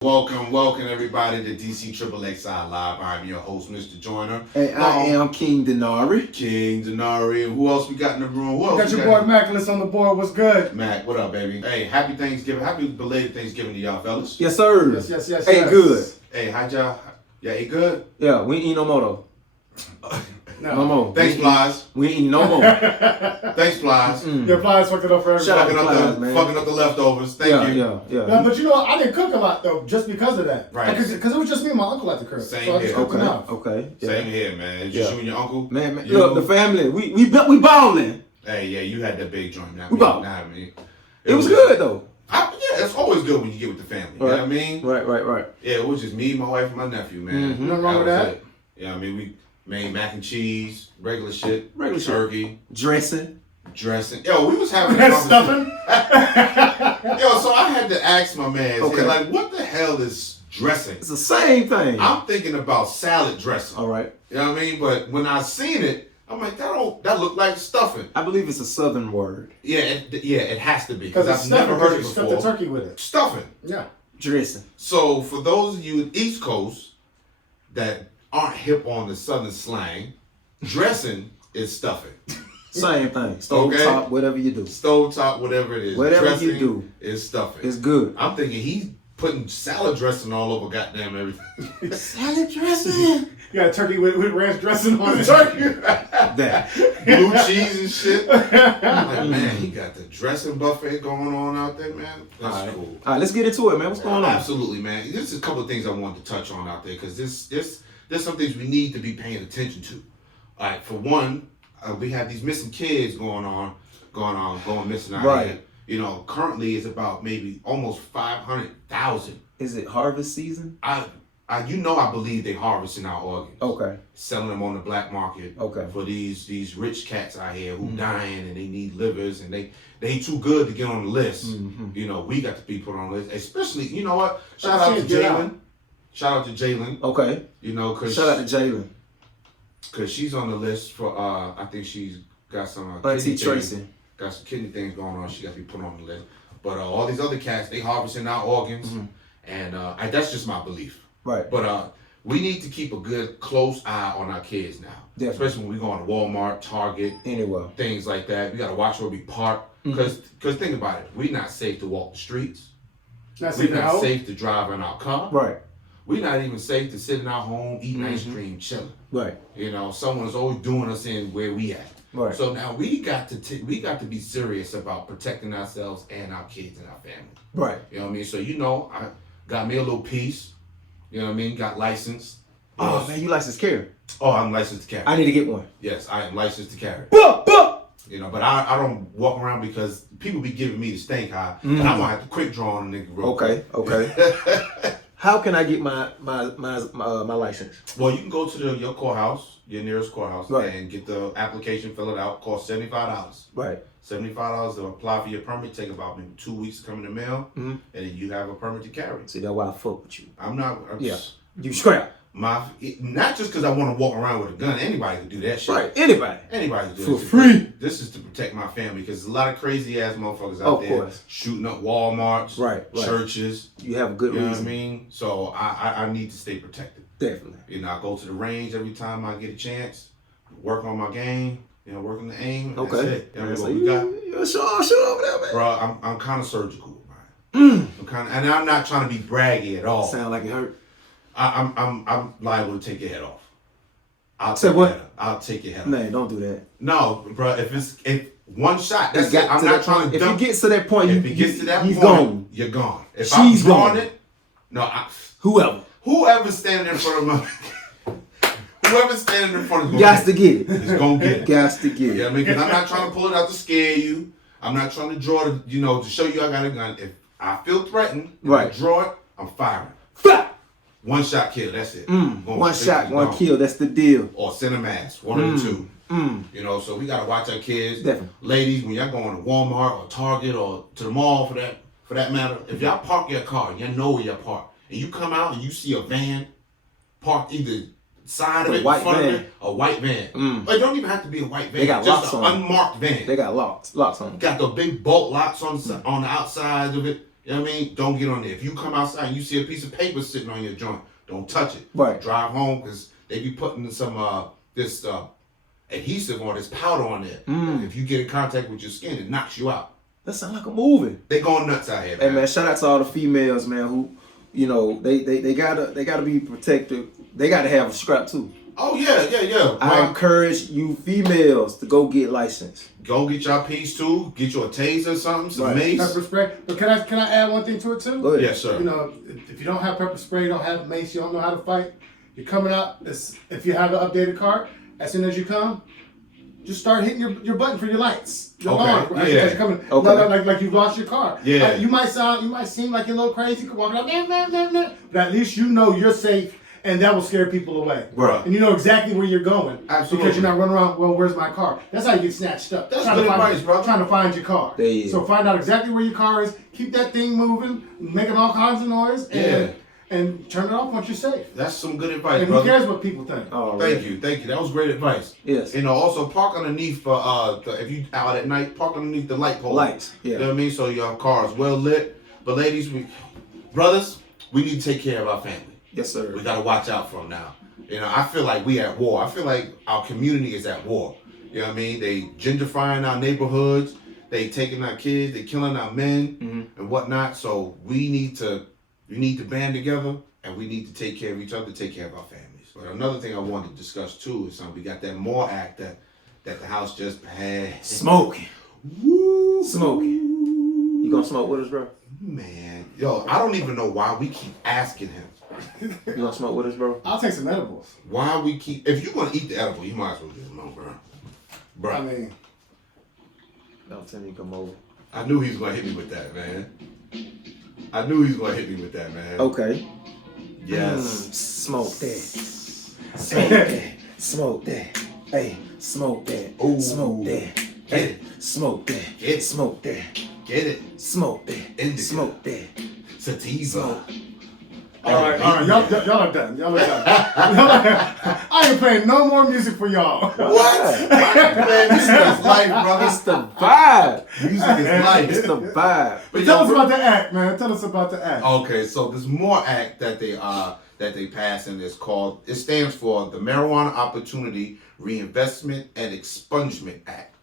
Welcome everybody to DCXXXI Live. I'm your host, Mr. Joyner. Hey, I am King Denari. King Denari. And who else we got in the room? We got your boy Mackless on the board. What's good? Mac, what up, baby? Hey, happy Thanksgiving. Happy belated Thanksgiving to y'all fellas. Yes, sir. Yes. Hey, good. Hey, how'd y'all? Yeah, ate good? Yeah, we ain't eat no more though. No more. Thanks, Plies. We ain't eat no more. Thanks, Plies. Your Plies fucked it up for everybody. Fucking up the leftovers. Thank you. Yeah. But you know, I didn't cook a lot though, just because of that. Right. Because it was just me and my uncle at the crib. Same so I just here. cooked enough. Okay. Yeah. Same here, man. It's just you and your uncle. Man, you, look, the family. We balling. Hey, yeah, you had that big joint. We ballin'. Nah, me. It was good though. Yeah, it's always good when you get with the family. You know what I mean? Right. Yeah, it was just me, my wife, and my nephew, man. Mm-hmm. Nothing wrong with that. Yeah, I mean, we made mac and cheese, regular shit, turkey, dressing. Yo, we was having stuffing. Yo, so I had to ask my man, like, what the hell is dressing? It's the same thing. I'm thinking about salad dressing. All right. You know what I mean? But when I seen it, I'm like, that look like stuffing. I believe it's a southern word. Yeah, it has to be because I've never heard it before. Stuff the turkey with it. Stuffing. Yeah. Dressing. So for those of you in East Coast that aren't hip on the southern slang, dressing is stuffing. Same thing. Stove top, whatever you do. Stove top, whatever it is. Whatever dressing you do is stuffing. It's good. I'm thinking he's putting salad dressing all over goddamn everything. Salad dressing. You got a turkey with ranch dressing on the turkey. That. Blue cheese and shit. I'm like, man, he got the dressing buffet going on out there, man. That's cool. All right, let's get into it, man. What's going on? Absolutely, man. There's a couple of things I wanted to touch on out there because there's some things we need to be paying attention to. All right, for one, we have these missing kids going missing out here. You know, currently it's about maybe almost 500,000. Is it harvest season? I believe they harvesting our organs. Okay. Selling them on the black market. Okay. For these rich cats out here who dying and they need livers and they ain't too good to get on the list. Mm-hmm. You know, we got to be put on the list. Especially, you know what? Shout out to Jalen. Okay. You know, shout out to Jalen. Cause she's on the list for I think she's got some Auntie Tracy. Got some kidney things going on. She got to be put on the list. But all these other cats, they harvesting our organs, and that's just my belief. Right. But we need to keep a good, close eye on our kids now. Definitely. Especially when we go on Walmart, Target, anywhere, things like that. We got to watch where we park. Because think about it, we're not safe to walk the streets. We're not safe to drive in our car. Right. We're not even safe to sit in our home, eating ice cream, chilling. Right. You know, someone's always doing us in where we at. Right. So now we got to be serious about protecting ourselves and our kids and our family. Right. You know what I mean? So I got me a little piece. You know what I mean? Got licensed. Oh man, you licensed to carry? Oh, I'm licensed to carry. I need to get one. Yes, I am licensed to carry. Buh! You know, but I don't walk around because people be giving me the stink eye, and I'm gonna have to quick draw on a nigga real quick. Okay. How can I get my license? Well, you can go to your courthouse, your nearest courthouse, right, and get the application, fill it out. Costs $75. Right. $75 to apply for your permit. Take about maybe 2 weeks to come in the mail, and then you have a permit to carry. See, that's why I fuck with you. I'm not. You scrap. Not just because I want to walk around with a gun. Anybody can do that shit. Right. Anybody can do that for free. This is to protect my family because there's a lot of crazy ass motherfuckers out there shooting up Walmarts, right, churches. You have a good reason. You know what I mean? So I need to stay protected. Definitely. You know, I go to the range every time I get a chance, work on my game. You know, working the aim. Okay. That's it. You know what we got? You're sure over there, man. Bro, I'm kind of surgical, man. And I'm not trying to be braggy at all. Sound like it hurt. I'm liable to take your head off. I'll take your head off. Man, don't do that. No, bro. If one shot, that's it. I'm not trying to. If it gets to that point, he's gone. You're gone. If she's I'm gone. It, no, whoever's standing in front of me. Whoever's standing in front of you, got to get it. Is gonna get it. Got to get it. You know what I mean? Because I'm not trying to pull it out to scare you. I'm not trying to draw it, to show you I got a gun. If I feel threatened, I draw it, I'm firing. One shot kill, that's it. One shot, one kill, that's the deal. Or send a mass, one of the two. You know, so we gotta watch our kids. Definitely. Ladies, when y'all going to Walmart or Target or to the mall for that matter, if y'all park your car, y'all know where y'all park, and you come out and you see a van parked either side of it, front of it, a white van. It don't even have to be a white van. They got just locks an on unmarked van. They got locks on them. Got the big bolt locks on the outside of it. You know what I mean? Don't get on there. If you come outside and you see a piece of paper sitting on your joint, don't touch it. Right. Drive home because they be putting some this adhesive or this powder on there. If you get in contact with your skin, it knocks you out. That sounds like a movie. They going nuts out here, man. Hey man, shout out to all the females, man, who, you know, they gotta be protected. They gotta have a scrap too. Oh yeah. I encourage you females to go get licensed. Go get your piece too. Get you a taser or something, some mace. Pepper spray. But can I add one thing to it too? Go ahead. Yes, sir. You know, if you don't have pepper spray, you don't have mace, you don't know how to fight, you're coming out, if you have an updated card, as soon as you come, just start hitting your button for your lights. Your alarm, as you're coming. Okay. Like you've lost your car. Yeah. You might seem like you're a little crazy, walking out, but at least you know you're safe, and that will scare people away. Right. And you know exactly where you're going. Absolutely. Because you're not running around, well, where's my car? That's how you get snatched up. That's good advice, bro. Trying to find your car. Yeah. So find out exactly where your car is, keep that thing moving, making all kinds of noise, and turn it off once you're safe. That's some good advice, And who brother. cares what people think? Oh, Thank you. That was great advice. Yes. You know, also park underneath if you out at night, park underneath the light pole. Lights, yeah. You know what I mean? So your car is well lit. But ladies, brothers, we need to take care of our family. Yes, sir. We gotta watch out for them now. You know, I feel like we at war. I feel like our community is at war. You know what I mean? They gentrifying our neighborhoods. They taking our kids. They killing our men and whatnot. So we need to band together and we need to take care of each other, take care of our families. But another thing I wanted to discuss too is we got that MORE Act that the House just passed. Smoking. Woo! Smoking. You gonna smoke with us, bro? Man, yo, I don't even know why we keep asking him. You gonna smoke with us, bro? I'll take some edibles. Why we keep? If you're gonna eat the edible, you might as well get them on, bro. I mean, Don't tell me to come over. I knew he was gonna hit me with that, man. I knew he was gonna hit me with that, man. Okay. Yes. Smoke that. Smoke that. Smoke that. Hey, smoke that. Ooh. Smoke that. Get Hey, it. smoke that. Get it. Smoke that. Get it. Smoke that. Indica. Smoke that. Sativa. all right, y'all are done. Y'all are done. I ain't playing no more music for y'all. What? Man, music is life, brother. It's the vibe. Music is life. It's the vibe. But Tell yo, us about the act, man. Tell us about the act. Okay, so this MORE Act that they passed and it stands for the Marijuana Opportunity Reinvestment and Expungement Act.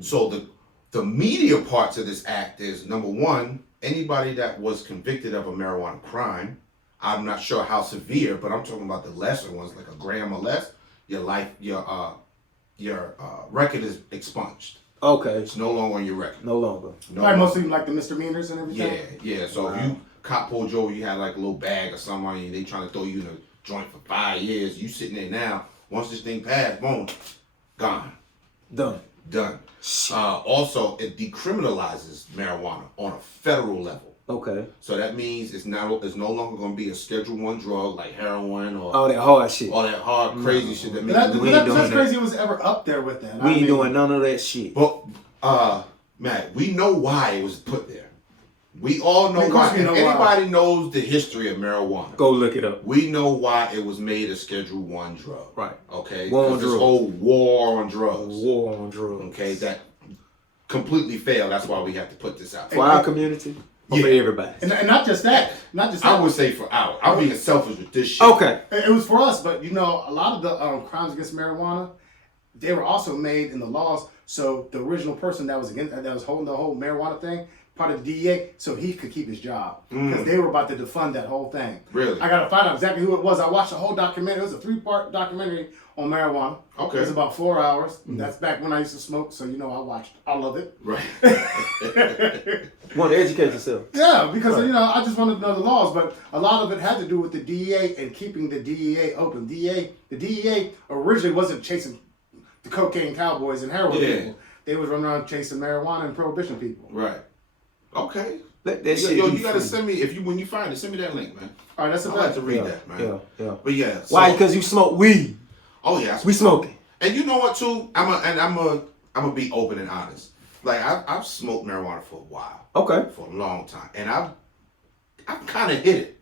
So the media parts of this act is, number one, anybody that was convicted of a marijuana crime, I'm not sure how severe, but I'm talking about the lesser ones, like a gram or less, your record is expunged. Okay. It's no longer on your record. No longer. No Like longer. mostly like the misdemeanors and everything. Yeah. So if you cop pulled you over, you had like a little bag or something on you, they trying to throw you in a joint for 5 years. You sitting there now. Once this thing passed, boom, gone, Done. done. Also, it decriminalizes marijuana on a federal level. Okay. So that means it's no longer going to be a Schedule I drug like heroin or All that hard shit. all that hard crazy shit that makes But you ain't doing that's that. crazy. It was ever up there with that. We ain't doing none of that shit. But Matt, we know why it was put there. We all know Of course why. we If know why. anybody knows the history of marijuana, Go look it up. we know why it was made a Schedule I drug. Right. Okay. War on 'Cause this drugs. whole war on drugs. War on drugs. Okay, that completely failed. That's why we have to put this out. For our community or for Yeah. everybody? And not just that. Not just that. I would say for our. I'm being selfish with this shit. Okay. It was for us, but you know, a lot of the crimes against marijuana, they were also made in the laws. So the original person that was holding the whole marijuana thing, part of the DEA, so he could keep his job because they were about to defund that whole thing. Really? I gotta find out exactly who it was. I watched the whole documentary. It was a 3-part documentary on marijuana. Okay. It was about 4 hours. That's back when I used to smoke, so you know I watched all of it. Right. You want to educate yourself. Yeah, because you know I just wanted to know the laws, but a lot of it had to do with the DEA and keeping the DEA open. The DEA originally wasn't chasing the cocaine cowboys and heroin people. They was running around chasing marijuana and prohibition people. Right. Okay. Let that shit Yo, be you gotta free. send me when you find it. Send me that link, man. All right, that's I'd about like to read Yeah, that, man. Yeah. But yeah. Why? so- Because you smoke weed. Oh yeah. We smoking. And you know what too? I'm gonna be open and honest. Like I've smoked marijuana for a while. Okay. For a long time, and I've kind of hit it,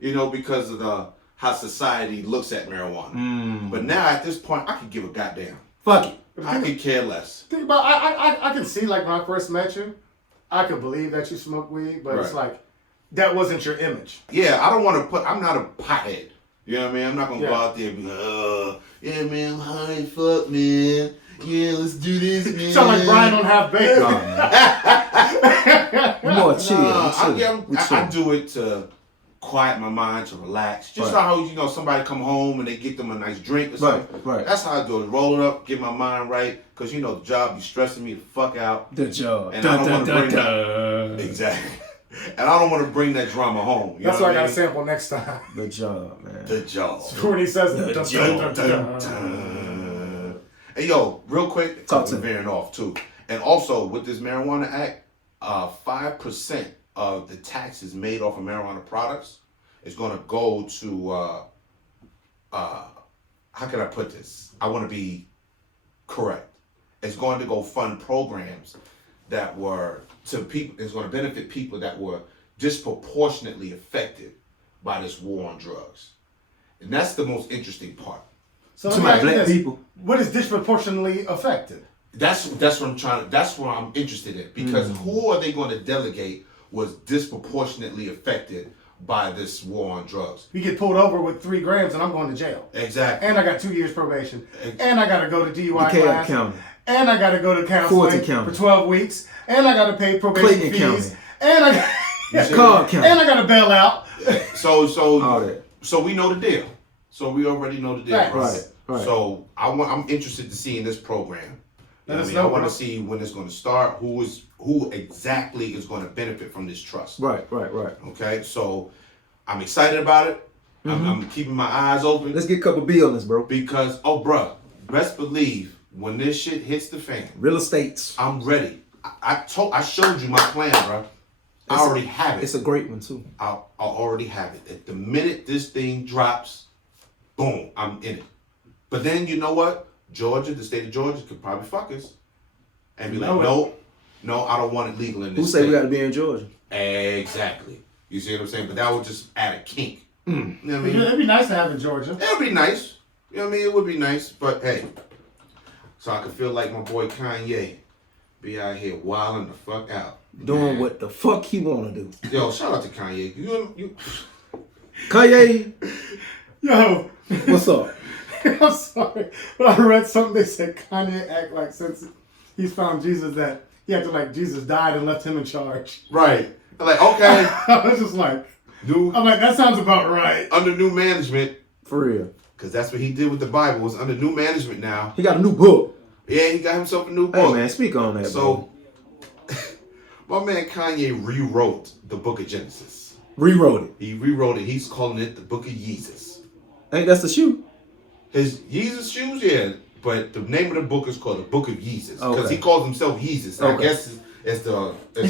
you know, because of how society looks at marijuana. But now at this point, I could give a goddamn. Fuck it. I could care less. Think about I can see like when I first met you, I could believe that you smoke weed, but it's Right. like that wasn't your image. Yeah, I don't want to I'm not a pothead. You know what I mean? I'm not going to go Yeah. out there and be like, yeah, man, high fuck, man. Yeah, let's do this, man. Sound like Brian on Half Baked. Nah, man. You more chill. I do it to quiet my mind, to relax. Just Right. how, you know, somebody come home and they get them a nice drink or something. Right. That's how I do it. Roll it up, get my mind right. Because, you know, the job be stressing me the fuck out. The job. And I don't want to bring that. Exactly. And I don't want to bring that drama home. You That's know why I what got to sample next time. The job, man. The job. When he says it. The Dun. Hey, yo, real quick, Talk to I'm veering off too. And also, with this Marijuana Act, 5% of the taxes made off of marijuana products is going to go to, how can I put this? I want to be correct. It's going to go fund programs that were to people, it's going to benefit people that were disproportionately affected by this war on drugs. And that's the most interesting part. So To let me my ask you black this. people. What is disproportionately affected? That's what I'm interested in, because who are they going to delegate was disproportionately affected by this war on drugs? You get pulled over with 3 grams and I'm going to jail. Exactly. And I got 2 years probation. And I got to go to DUI DeKalb class. County. And I got to go to counseling Fulton County. for 12 weeks. And I got to pay probation Clayton fees. County. And I got Cobb County. and I got to bail out. So All that. So we know the deal. So we already know the deal, Facts. Right. So I'm interested to see in this program. Let us I know, want bro. to see when it's going to start. Who exactly is going to benefit from this trust? Right. Okay, so I'm excited about it. I'm keeping my eyes open Let's get a couple billions, bro. because bruh, best believe when this shit hits the fan, Real estates. I'm ready. I showed you my plan, bro. I already have it. It's a great one too. I already have it. At the minute this thing drops, boom, I'm in it. But then you know what? Georgia, the state of Georgia, could probably fuck us and be like, no, I don't want it legal in this Who state. say we got to be in Georgia? Exactly. You see what I'm saying? But that would just add a kink. You know what I mean? It'd be nice to have in Georgia. It would be nice. You know what I mean? It would be nice. But hey, so I could feel like my boy Kanye be out here wilding the fuck out. Doing what the fuck he want to do. Yo, shout out to Kanye. You Kanye, Yo, what's up? I'm sorry, but I read something. They said Kanye act like since he's found Jesus that he acted like Jesus died and left him in charge. right. I'm like, okay. I was just like, I'm like, that sounds about right. Under new management, For real. because that's what he did with the Bible. It's under new management now. He got a new book. Yeah, he got himself a new Hey book. man, speak on that, So, my man Kanye rewrote the Book of Genesis. bro. Rewrote it. He rewrote it. He's calling it the Book of Yeezus. Ain't that's the shoe? His Yeezus shoes, yeah, but the name of the book is called the Book of Yeezus because Okay. he calls himself Yeezus. I Okay. guess it's He's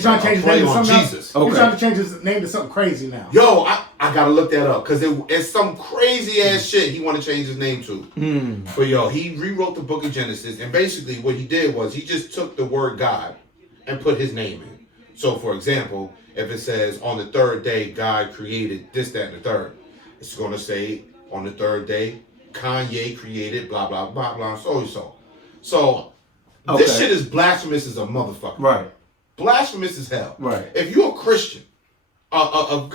trying to change his play name to on something Jesus. else. Okay. He's trying to change his name to something crazy now. Yo, I gotta look that up because it's some crazy ass shit he want to change his name to. But yo, he rewrote the Book of Genesis, and basically what he did was he just took the word God and put his name in. So, for example, if it says on the 3rd day God created this, that, and the third, it's gonna say on the 3rd day Kanye created blah blah blah blah so. So this Okay. shit is blasphemous as a motherfucker. Right. Blasphemous as hell. Right. If you're a Christian, of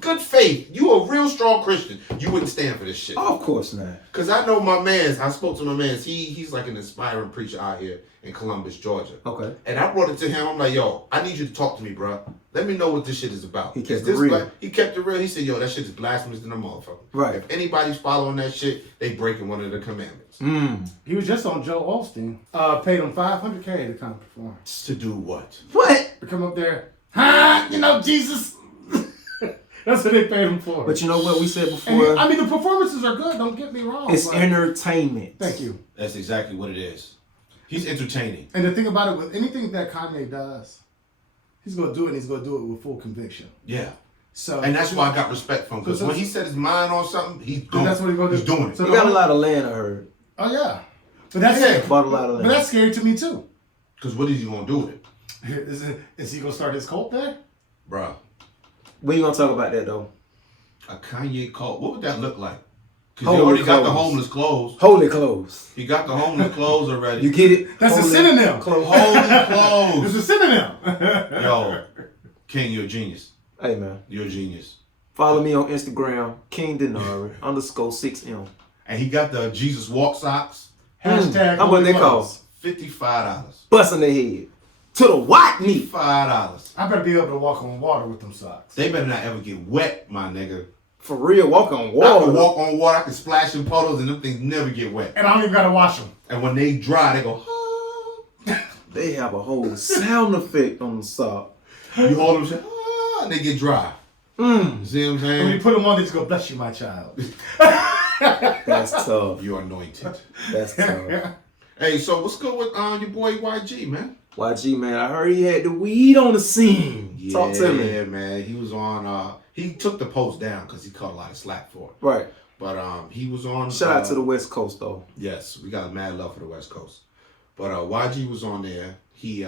good faith, you a real strong Christian, you wouldn't stand for this shit. Of course not. Cause I know my man's. I spoke to my man's. He's like an inspiring preacher out here in Columbus, Georgia. Okay. And I brought it to him. I'm like, yo, I need you to talk to me, bro. Let me know what this shit is about. He kept Is it this real. He kept it real. He said, yo, that shit is blasphemous than a motherfucker. Right. If anybody's following that shit, they breaking one of the commandments. He was just on Joe Osteen. Paid him $500K to come perform. To do what? What? To come up there, Jesus. That's what they paid him for. But you know what we said And before? I mean, the performances are good. Don't get me wrong. It's but- entertainment. Thank you. That's exactly what it is. He's entertaining. And the thing about it, with anything that Kanye does, he's gonna do it. And he's gonna do it with full conviction. Yeah. So, And that's why I got respect for him. Because when he set his mind on something, he's doing that's what he's gonna do. He's doing it. So He got a lot of land, I heard. Oh yeah, but that's Yeah. Bought a lot of but land. that's scary to me too. Because what is he going to do with it? Is he gonna start his cult there? Bruh. We ain't gonna talk about that though. A Kanye cult. What would that look like? Because he already got the homeless clothes. Holy clothes. He got the homeless clothes already. You get it? That's Holy a synonym. Clothes. Holy clothes. It's a synonym. Yo, King, you're a genius. Hey, man. You're a genius. Follow me on Instagram, King Denari _6M. And he got the Jesus Walk socks. Hashtag. How much they cost? $55. Busting their head. To the white meat. $5. I better be able to walk on water with them socks. They better not ever get wet, my nigga. For real, walk on I water. can walk on water, I can splash in puddles, and them things never get wet. And I don't even gotta wash them. And when they dry, they go, ah. They have a whole sound effect on the sock. You hold them, shit, ah, and they get dry. You see what I'm When saying? you put them on, they just go, bless you, my child. That's tough. You're anointed. That's tough. Hey, so what's good with your boy YG, man? YG, man, I heard he had the weed on the scene. Talk to me. Yeah, man. He was on, he took the post down because he caught a lot of slack for it. Right. But he was on. Shout out to the West Coast, though. Yes, we got mad love for the West Coast. But YG was on there. He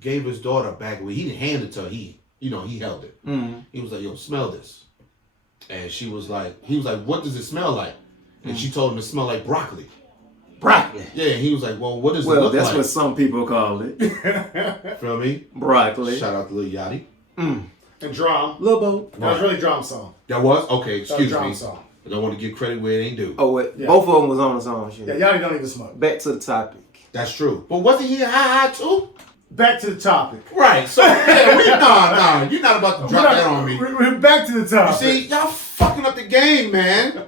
gave his daughter a bag of weed. He didn't hand it to her. He held it. Mm-hmm. He was like, yo, smell this. And he was like, what does it smell like? And she told him it smelled like broccoli. Broccoli. Yeah, and he was like, well, what does it Well, look that's like? what some people call it. Feel me? Broccoli. Shout out to Lil Yachty. And Drum. Lobo. That was really Drum's song. That was? Okay, That was excuse me. Drum's song. I don't want to give credit where it ain't due. Oh, wait. Yeah. Both of them was on the song. Shit. Yeah, Yachty don't even smoke. Back to the topic. That's true. But wasn't he high too? Back to the topic. Right. So, yeah, nah, you're not about to drop that on me. We're back to the You topic. see, y'all fucking up the game, man.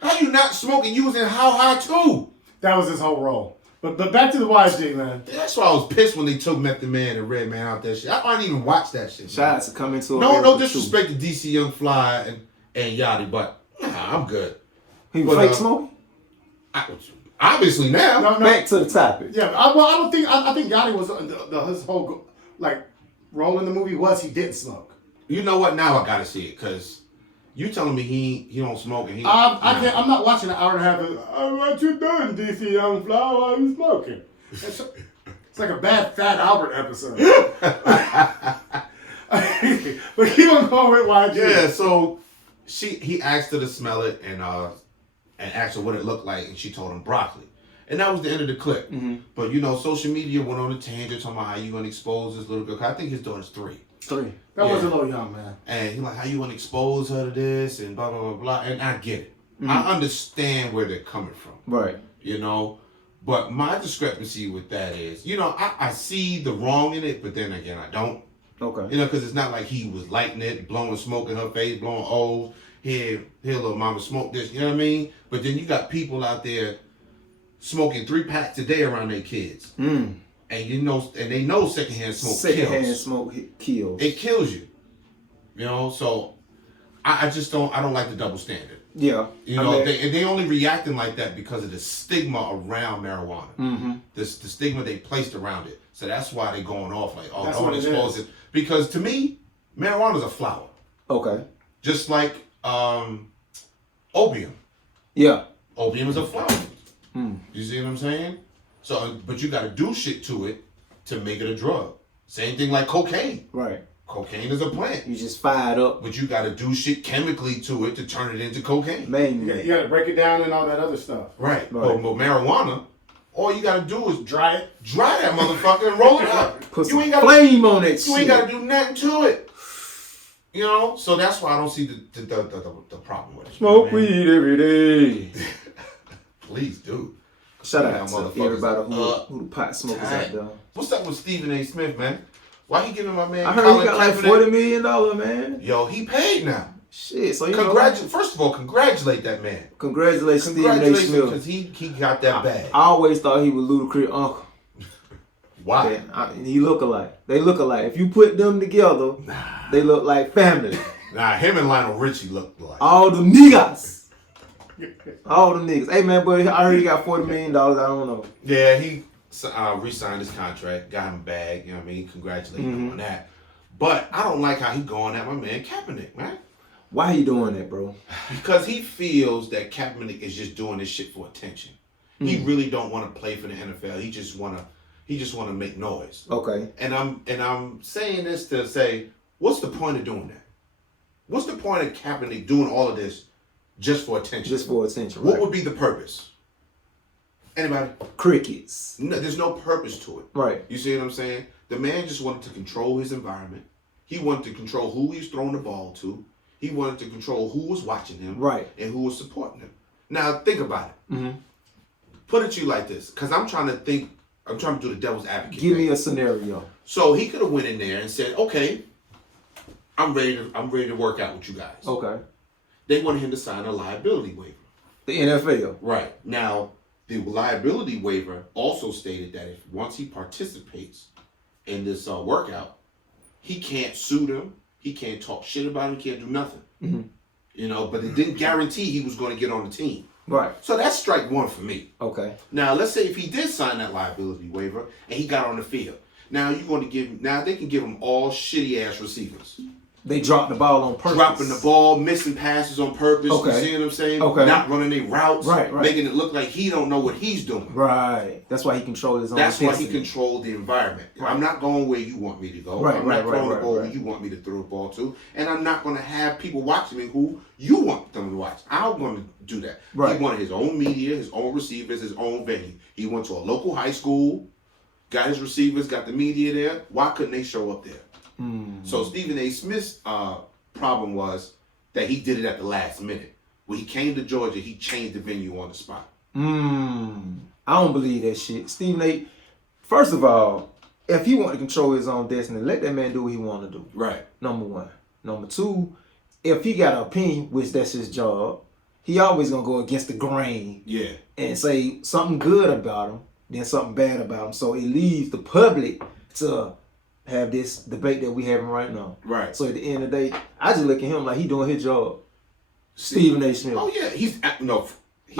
How you not smoking using how high too? That was his whole role. But back to the YG, man. That's why I was pissed when they took Method Man and Red Man out that shit. I didn't even watch that shit. Shout out to Coming to No America disrespect to DC Young Fly and Yachty, but nah, I'm good. He was But, fake smoking? Obviously now. No. Back to the topic. Yeah, I don't think. I think Yachty was his whole role in the movie was he didn't smoke. You know what? Now I gotta see it because you telling me he don't smoke and he. I can't. I'm not watching an hour and a half of what you doing, DC Young Fly, while you smoking. It's like a bad Fat Albert episode. But keep on going with YG. Yeah, so he asked her to smell it and asked her what it looked like, and she told him broccoli. And that was the end of the clip. Mm-hmm. But social media went on a tangent talking about how you gonna expose this little girl. 'Cause I think his daughter's 3. 3. That was Yeah. a little young, man. And he's like, how you gonna expose her to this and blah blah blah blah. And I get it. Mm-hmm. I understand where they're coming from. Right. But my discrepancy with that is, I see the wrong in it, but then again I don't. Okay. Because it's not like he was lighting it, blowing smoke in her face, blowing O's. Here, little mama, smoke this. You know what I mean? But then you got people out there smoking 3 packs a day around their kids, and they know secondhand smoke Secondhand kills. smoke kills. It kills you. So I just don't. I don't like the double standard. Yeah. They only reacting like that because of the stigma around marijuana. Mm-hmm. The stigma they placed around it. So that's why they going off like, oh, That's don't what it expose is. it. Because to me, marijuana is a flower. Okay. Just like opium. Yeah. Opium is a flower. Mm. You see what I'm saying? So, but you got to do shit to it to make it a drug. Same thing like cocaine. Right. Cocaine is a plant. You just fired up. But you got to do shit chemically to it to turn it into cocaine. Man. You got to break it down and all that other stuff. Right. But marijuana, all you got to do is Dry it. dry that motherfucker and roll it up. Put You some ain't gotta- flame on that You ain't shit. got to do nothing to it. So that's why I don't see the problem with it. Smoke man. weed every day. Please do. Shout Yeah, out to motherfuckers. everybody who the pot smokers tight. out there. What's up with Stephen A. Smith, man? Why he giving my man I heard Colin he got like Kaepernick- $40 million, man. Yo, he paid now. Shit, so First of all, congratulate that man. Congratulations, Stephen A. Congratulations, Smith. because he got that bag. I always thought he was Ludacris' uncle. Why? He look alike. They look alike. If you put them together, they look like family. Nah, him and Lionel Richie look like. All the niggas. All the niggas. Hey man, but I heard he got $40 million. I don't know. Yeah, he re-signed his contract, got him a bag. You know what I mean? Congratulate him on that. But I don't like how he going at my man Kaepernick, man. Why he doing that, bro? Because he feels that Kaepernick is just doing this shit for attention. He really don't want to play for the NFL. He just want to make noise. Okay. And I'm saying this to say, what's the point of doing that? What's the point of Kaepernick doing all of this just for attention. Just for attention. What Right. would be the purpose? Anybody? Crickets. No, there's no purpose to it. Right. You see what I'm saying? The man just wanted to control his environment. He wanted to control who he's throwing the ball to. He wanted to control who was watching him. Right. And who was supporting him. Now, think about it. Mm-hmm. Put it to you like this, because I'm trying to do the devil's advocate. Give thing. me a scenario. So he could have went in there and said, okay, I'm ready to work out with you guys. Okay. They wanted him to sign a liability waiver. The NFL. Right. Now, the liability waiver also stated that if once he participates in this workout, he can't sue them, he can't talk shit about him, he can't do nothing. Mm-hmm. You know, but it didn't guarantee he was going to get on the team. Right. So that's strike one for me. Okay. Now, let's say if he did sign that liability waiver and he got on the field. Now you're going to they can give him all shitty ass receivers. They dropped the ball on purpose. Dropping the ball, missing passes on purpose. Okay. You see what I'm saying? Okay. Not running their routes. Right. Making it look like he don't know what he's doing. Right. That's why he controlled his own That's why he destiny. controlled the environment. Right. I'm not going where you want me to go. Right, I'm right, not throwing right, the ball right. where you want me to throw the ball to. And I'm not going to have people watching me who you want them to watch. I'm going to do that. Right. He wanted his own media, his own receivers, his own venue. He went to a local high school, got his receivers, got the media there. Why couldn't they show up there? So Stephen A. Smith's problem was that he did it at the last minute. When he came to Georgia, he changed the venue on the spot. I don't believe that shit. Stephen A. First of all, if he want to control his own destiny, let that man do what he want to do. Right. Number one. Number two, if he got an opinion, which that's his job, he always gonna go against the grain. Yeah. And say something good about him, then something bad about him. So it leaves the public to have this debate that we having right now. Right. So at the end of the day, I just look at him like he doing his job. Stephen A. Smith. Oh yeah, he's A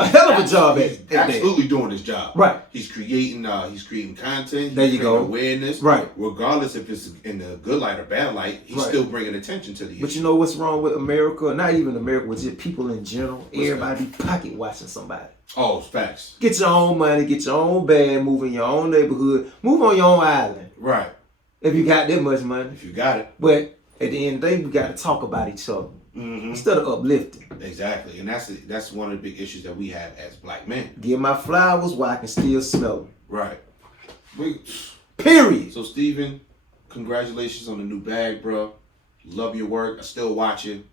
hell of a job at he's that. absolutely doing his job. Right. He's creating content. There He's you creating go. awareness. Right. Regardless if it's in the good light or bad light, he's Right. still bringing attention to the But issue. you know what's wrong with America? Not even America, but just people in general. What's Everybody be pocket watching somebody. Oh, it's facts. Get your own money, get your own bag, move in your own neighborhood, move on your own island. Right. If you got that much money. If you got it. But at the end of the day, we got to talk about each other instead of uplifting. Exactly. And that's one of the big issues that we have as black men. Give my flowers while I can still smell them. Right. Period. So Steven, congratulations on the new bag, bro. Love your work. I still watch it.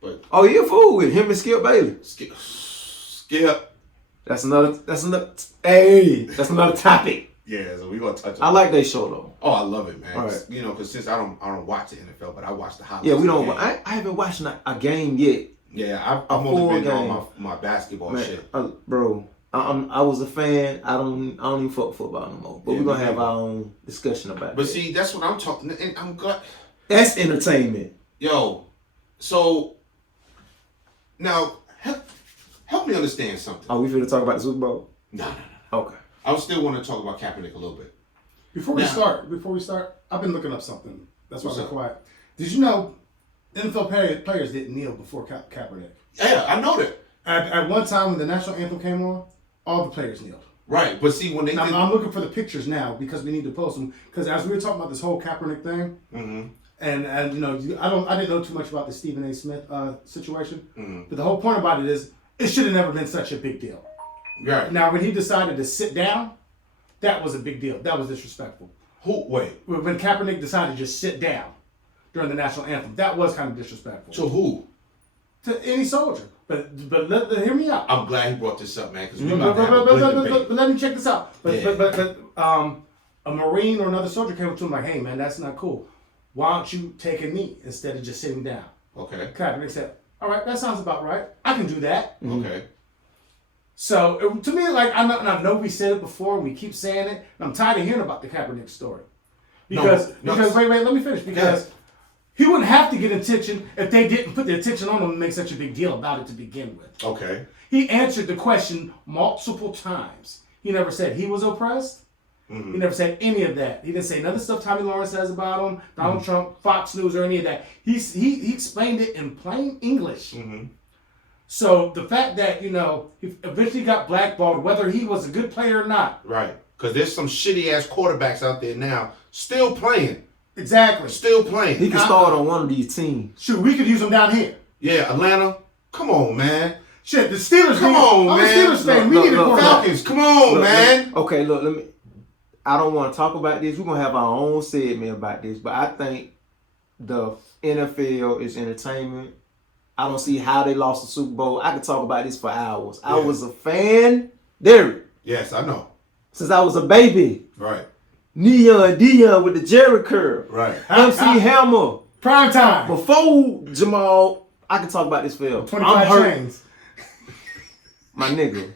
But Oh, you're a fool with him and Skip Bailey. Skip. That's another topic. Yeah, so we gonna touch on I like that show though. Oh, I love it, man. Right. You know, because since I don't watch the NFL, but I watch the highlights. Yeah, we of the don't. game. I haven't watched a game yet. Yeah, I'm full only been game. on my basketball Man, shit. bro, I was a fan. I don't even fuck football no more. But Yeah, we're gonna me have neither. our own discussion about But that. see, that's what I'm talking. And I'm glad. That's entertainment. Yo, so now help me understand something. Are we finna talk about the Super Bowl? No. Okay. I still want to talk about Kaepernick a little bit. Before we start, I've been looking up something. That's why What's I've up? been quiet. Did you know NFL players didn't kneel before Kaepernick? Yeah, I know that. At one time when the national anthem came on, all the players kneeled. Right, but see when they Now, did, I'm looking for the pictures now because we need to post them. Because as we were talking about this whole Kaepernick thing, and you know, I didn't know too much about the Stephen A. Smith situation, but the whole point about it is it should have never been such a big deal. right. Now, when he decided to sit down, that was a big deal. That was disrespectful. Wait. When Kaepernick decided to just sit down during the national anthem, that was kind of disrespectful To who? to any soldier. But hear me out. I'm glad he brought this up, man, because we're But, about to have a good debate. let me check this out. Yeah. But a Marine or another soldier came up to him like, "Hey man, that's not cool. Why don't you take a knee instead of just sitting down?" Okay. Kaepernick said, "All right, that sounds about right. I can do that." Okay. So to me, like and I know we said it before, and we keep saying it. And I'm tired of hearing about the Kaepernick story because wait, let me finish because. He wouldn't have to get attention if they didn't put the attention on him and make such a big deal about it to begin with. Okay. He answered the question multiple times. He never said he was oppressed. He never said any of that. He didn't say none of the stuff Tommy Lawrence says about him, Donald Trump, Fox News, or any of that. He explained it in plain English. So the fact that, he eventually got blackballed, whether he was a good player or not. Right. Because there's some shitty ass quarterbacks out there now still playing. Exactly. Still playing. He can start on one of these teams. Shoot, we could use him down here. Yeah, Atlanta. Come on, man. Shit, the Steelers. Come on, all man. The Steelers saying we Look, need a look, quarterback. Falcons, come on, man. Okay, look, let me. I don't want to talk about this. We're gonna have our own segment about this, but I think the NFL is entertainment. I don't see how they lost the Super Bowl. I could talk about this for hours. I Yeah. was a fan, Derek, Yes, I know. since I was a baby. Right, Dion with the Jerry curl. right. MC Hammer. Prime time. Before Jamal, I can talk about this film. 25 I'm hurt, chains. my nigga.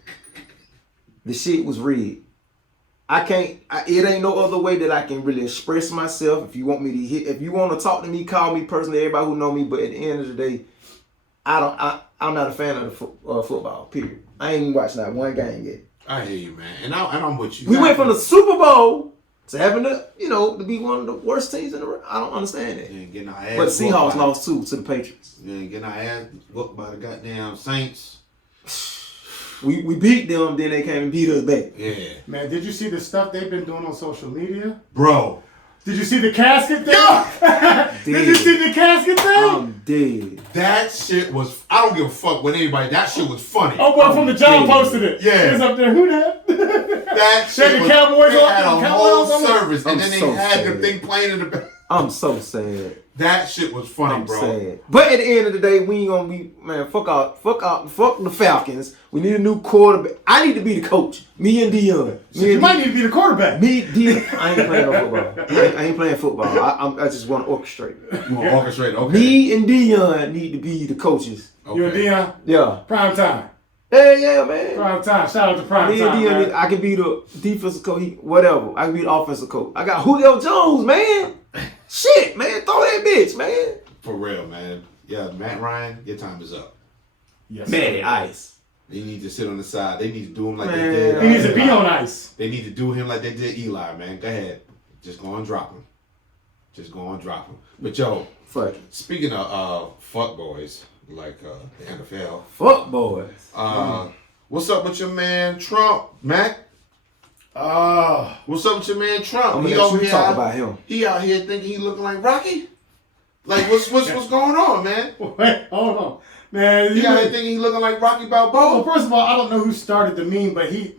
The shit was rigged. I can't. It ain't no other way that I can really express myself. If you want me to hit, if you want to talk to me, call me personally. Everybody who know me. But at the end of the day, I'm not a fan of the football. Period. I ain't even watched not one game yet. I hear you, man, and I'm with you. We went from the Super Bowl to having to be one of the worst teams in the. I don't understand it. Yeah, getting our ass But the Seahawks whooped by- lost too to the Patriots. Yeah, getting our ass whooped by the goddamn Saints. We beat them, then they came and beat us back. Yeah, Man, did you see the stuff they've been doing on social media? bro. Did you see the casket thing? Did you Dead. see the casket thing? I'm dead. That shit was. I don't give a fuck with anybody. That shit was funny. Oh, boy, from the John dead. posted it. Yeah. He was up there. Who that? That They had shit the was. Cowboys they on- had a the whole Cowboys on- service, and I'm then they so had the sad. thing playing in the back. I'm so sad. That shit was funny, I'm bro. sad. But at the end of the day, we ain't gonna be, man, fuck the Falcons. We need a new quarterback. I need to be the coach. Me and Dion. You might need to be the quarterback. Me, Dion. I ain't playing no football. I ain't playing football. I just want to orchestrate. You want to orchestrate? Okay. Me and Dion need to be the coaches. Okay. You're Dion. Yeah. Prime time. Yeah, man. Prime time. Shout out to Prime Me and time. Dion, man. I can be the defensive coach, whatever. I can be the offensive coach. I got Julio Jones, man. Shit, man. Throw that bitch, man. For real, man. Yeah, Matt Ryan, your time is up. Yes, Matty sir. Ice. They need to sit on the side. They need to do him like Man, they did. He needs to be on ice. They need to do him like they did Eli, man. Go ahead. Just go and drop him. Just go and drop him. But yo, Fuck it. speaking of fuck boys, like the NFL, Fuck boys. what's up with your man Trump, Mac? Oh. What's up with your man Trump? I'm gonna let you talk about him. He out here thinking he looking like Rocky? Like what's going on, man? Wait, hold on. Man, He out here thinking he looking like Rocky well, Balboa? first of all, I don't know who started the meme, but he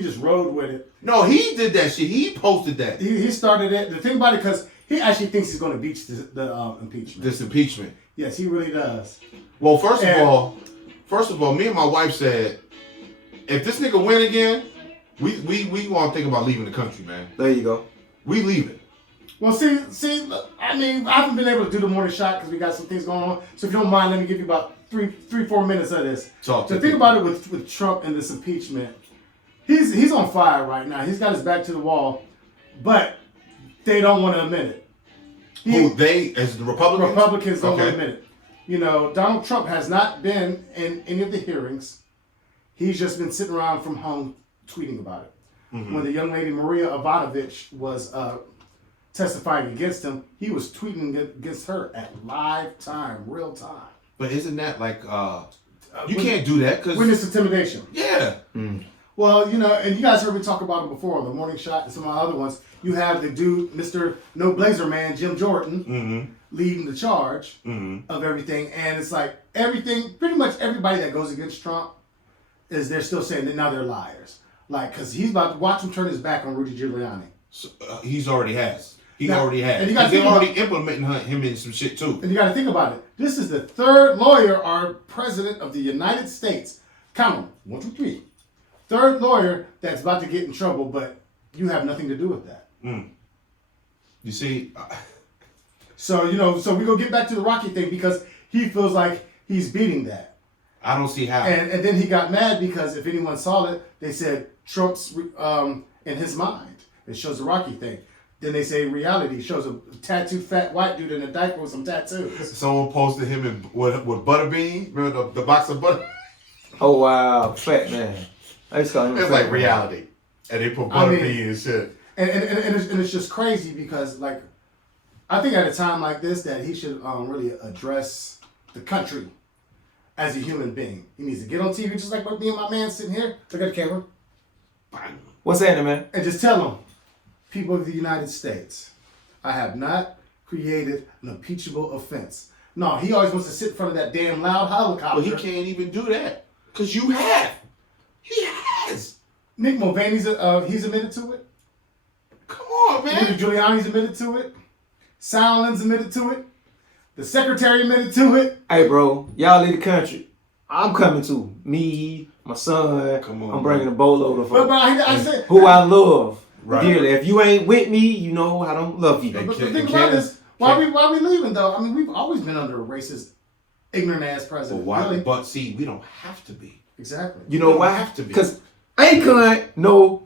just rode with it. No, he did that shit. He posted that. He started it. The thing about it, because he actually thinks he's going to beat the impeachment. This impeachment. Yes, he really does. Well, first And- of all, me and my wife said, if this nigga win again, we want to think about leaving the country, man. There you go. We leaving. Well, see, look, I mean, I haven't been able to do the morning shot because we got some things going on. So if you don't mind, let me give you about 4 minutes of this. Talk to The thing me. about it with Trump and this impeachment, he's on fire right now. He's got his back to the wall, but they don't want to admit it. Who they as the Republicans? Republicans don't want Okay. to admit it. You know, Donald Trump has not been in any of the hearings. He's just been sitting around from home tweeting about it. Mm-hmm. When the young lady Maria Ivanovich was testifying against him, he was tweeting against her at live time, real time. But isn't that like you can't do that because Witness intimidation. yeah. Well, you know, and you guys heard me talk about it before on the morning shot and some of my other ones. You have the dude, Mr. No Blazer Man, Jim Jordan, leading the charge of everything. And it's like everything, pretty much everybody that goes against Trump they're still saying that now they're liars. Like, because he's about to watch him turn his back on Rudy Giuliani. So, he's already has. He Now- already has. and you gotta They're think already implementing him in some shit too. And you got to think about it. This is the third lawyer or president of the United States. Count them. 1, 2, 3. Third lawyer that's about to get in trouble, but you have nothing to do with that. You see, So, you know, so we're going to get back to the Rocky thing because he feels like he's beating that. I don't see how. And then he got mad because if anyone saw it, they said Trump's in his mind. It shows the Rocky thing. Then they say reality shows a tattooed fat white dude in a diaper with some tattoos. Someone posted him with Butterbean. Remember the box of butter? Oh wow, fat man. I just call him It's fat like man. reality, and they put I mean- Butterbean and shit. And it's just crazy because, like, I think at a time like this that he should really address the country as a human being. He needs to get on TV just like me and my man sitting here. Look at the camera. What's happening, man? And just tell them, people of the United States, I have not created an impeachable offense. No, he always wants to sit in front of that damn loud helicopter. But he can't even do that. Because you have. He has. Nick Mulvaney's he's admitted to it. Come on, man. Rudy Giuliani's admitted to it. Soundland's admitted to it. The secretary admitted to it. Hey, bro, y'all leave the country. I'm coming too. Me, my son. Come on, I'm bringing a boatload of But I said who I love dearly. Right. If you ain't with me, you know I don't love you. But the thing about this, why we leaving though? I mean, we've always been under a racist, ignorant ass president. But why? Really? But see, we don't have to be. Exactly. You know don't why? have to be. Because Akon know